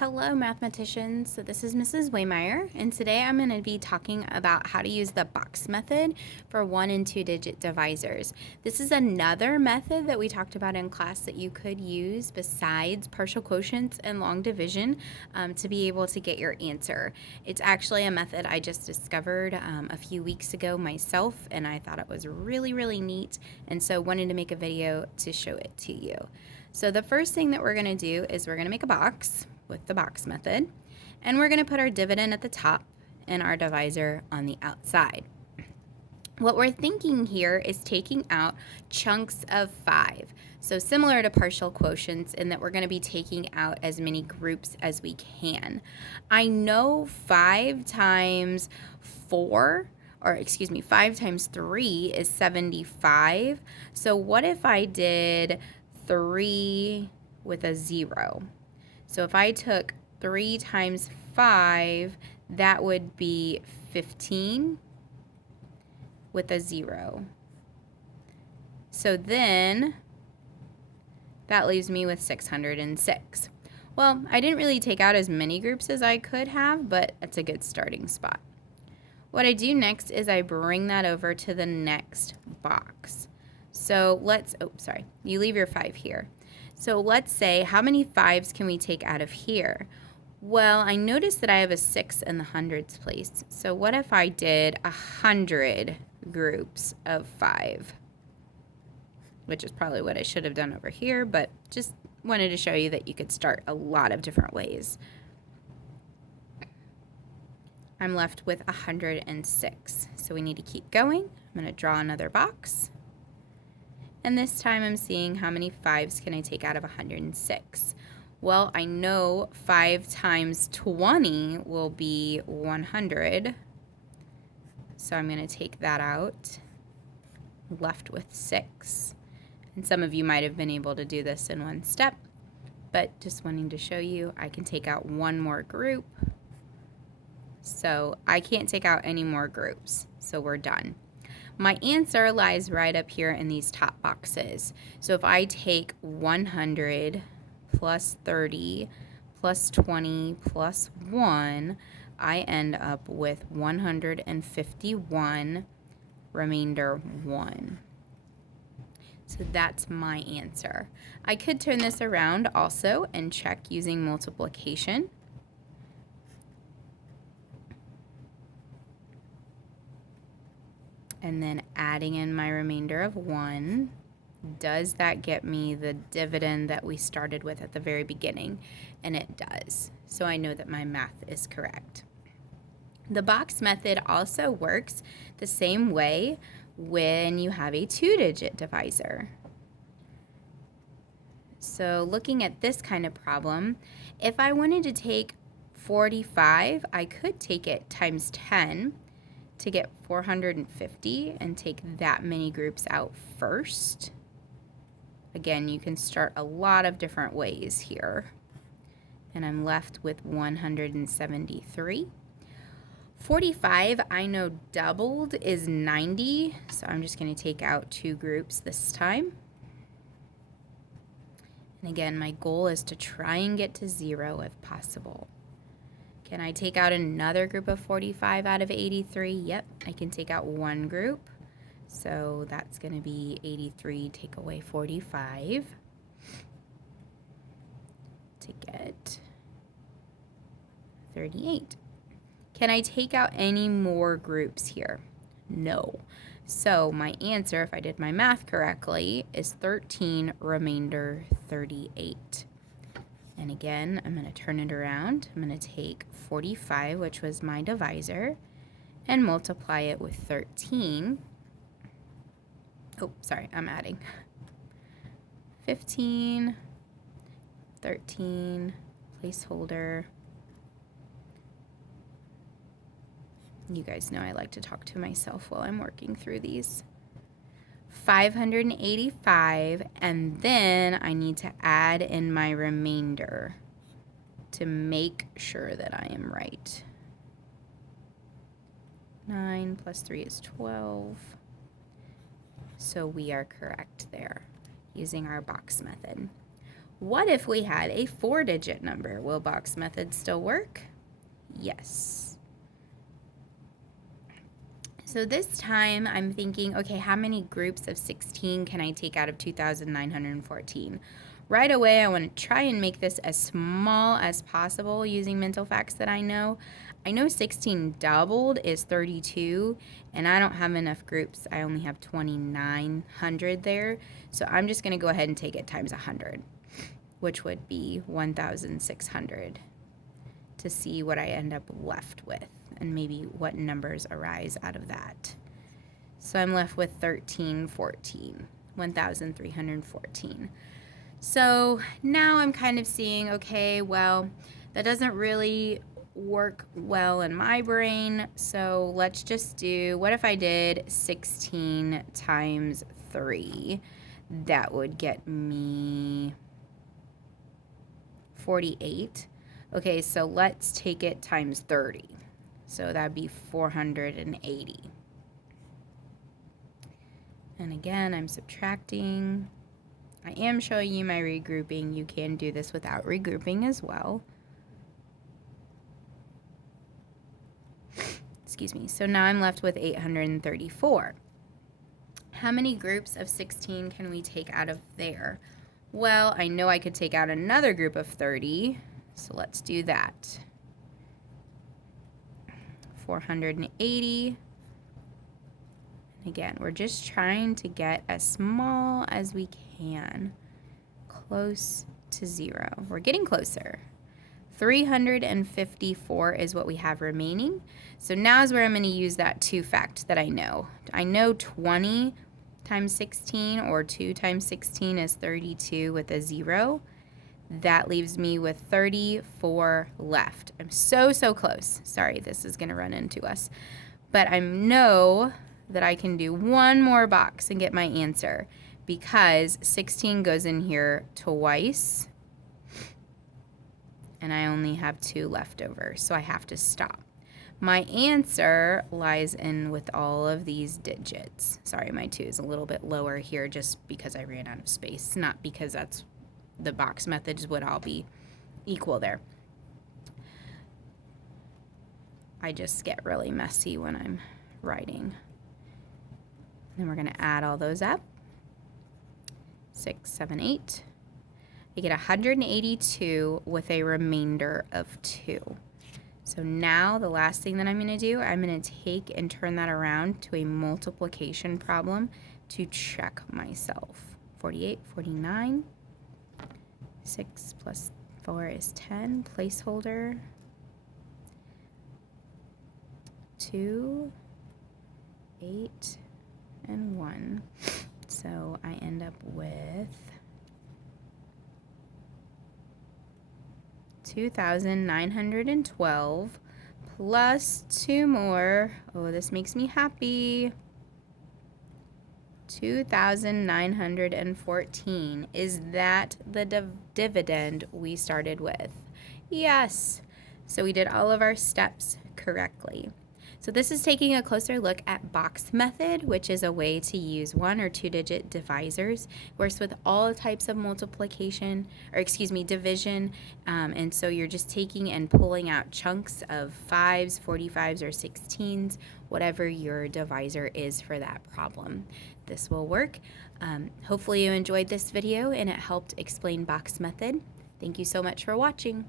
Hello, mathematicians. So this is Mrs. Waymeyer, and today I'm going to be talking about how to use the box method for 1- and 2-digit divisors. This is another method that we talked about in class that you could use besides partial quotients and long division to be able to get your answer. It's actually a method I just discovered a few weeks ago myself, and I thought it was really, really neat, and so wanted to make a video to show it to you. So the first thing that we're going to do is we're going to make a box with the box method, and we're going to put our dividend at the top and our divisor on the outside. What we're thinking here is taking out chunks of 5. So similar to partial quotients in that we're going to be taking out as many groups as we can. I know 5 times 5 times 3 is 75. So what if I did 3 with a 0? So if I took 3 times 5, that would be 15 with a 0. So then that leaves me with 606. Well, I didn't really take out as many groups as I could have, but that's a good starting spot. What I do next is I bring that over to the next box. So you leave your 5 here. So let's say, how many 5s can we take out of here? Well, I noticed that I have a 6 in the hundreds place. So what if I did 100 groups of 5? Which is probably what I should have done over here, but just wanted to show you that you could start a lot of different ways. I'm left with 106. So we need to keep going. I'm going to draw another box. And this time I'm seeing how many 5s can I take out of 106. Well, I know 5 times 20 will be 100. So I'm going to take that out. Left with 6. And some of you might have been able to do this in one step, but just wanting to show you, I can take out one more group. So I can't take out any more groups. So we're done. My answer lies right up here in these top boxes. So if I take 100 plus 30 plus 20 plus 1, I end up with 151, remainder 1. So that's my answer. I could turn this around also and check using multiplication. And then adding in my remainder of 1. Does that get me the dividend that we started with at the very beginning? And it does. So I know that my math is correct. The box method also works the same way when you have a 2-digit divisor. So looking at this kind of problem, if I wanted to take 45, I could take it times 10 to get 450 and take that many groups out first. Again, you can start a lot of different ways here. And I'm left with 173. 45, I know doubled is 90, so I'm just going to take out 2 groups this time. And again, my goal is to try and get to 0 if possible. Can I take out another group of 45 out of 83? Yep, I can take out one group. So that's going to be 83, take away 45 to get 38. Can I take out any more groups here? No. So my answer, if I did my math correctly, is 13, remainder 38. And again, I'm going to turn it around. I'm going to take 45, which was my divisor, and multiply it with 13. Oh, sorry, I'm adding. 15, 13, placeholder. You guys know I like to talk to myself while I'm working through these. 585, and then I need to add in my remainder to make sure that I am right. 9 plus 3 is 12. So we are correct there using our box method. What if we had a 4-digit number? Will box method still work? Yes. So this time I'm thinking, okay, how many groups of 16 can I take out of 2,914? Right away, I want to try and make this as small as possible using mental facts that I know. I know 16 doubled is 32, and I don't have enough groups. I only have 2,900 there. So I'm just going to go ahead and take it times 100, which would be 1,600, to see what I end up left with and maybe what numbers arise out of that. So I'm left with 1,314, 1,314. So now I'm kind of seeing, okay, well, that doesn't really work well in my brain. So let's just do, what if I did 16 times 3? That would get me 48. Okay, so let's take it times 30. So that'd be 480. And again, I'm subtracting. I am showing you my regrouping. You can do this without regrouping as well. Excuse me. So now I'm left with 834. How many groups of 16 can we take out of there? Well, I know I could take out another group of 30. So let's do that. 480. Again, we're just trying to get as small as we can, close to 0. We're getting closer. 354 is what we have remaining. So now is where I'm going to use that 2 fact that I know. I know 20 times 16 or 2 times 16 is 32 with a 0. That leaves me with 34 left. I'm so close. Sorry, this is going to run into us. But I know that I can do one more box and get my answer because 16 goes in here twice. And I only have 2 left over, so I have to stop. My answer lies in with all of these digits. Sorry, my 2 is a little bit lower here just because I ran out of space, not because that's the box methods would all be equal there. I just get really messy when I'm writing. Then we're going to add all those up. 6, 7, 8. I get 182 with a remainder of 2. So now the last thing that I'm going to do, I'm going to take and turn that around to a multiplication problem to check myself. 48, 49. 6 plus 4 is 10. Placeholder. 2, 8, and 1. So I end up with 2,912 plus 2 more. Oh, this makes me happy. 2,914. Is that the dividend we started with? Yes. So we did all of our steps correctly. So this is taking a closer look at box method, which is a way to use 1 or 2-digit divisors. Works with all types of multiplication, or division. And so you're just taking and pulling out chunks of 5s, 45s, or 16s, whatever your divisor is for that problem. This will work. Hopefully you enjoyed this video and it helped explain box method. Thank you so much for watching.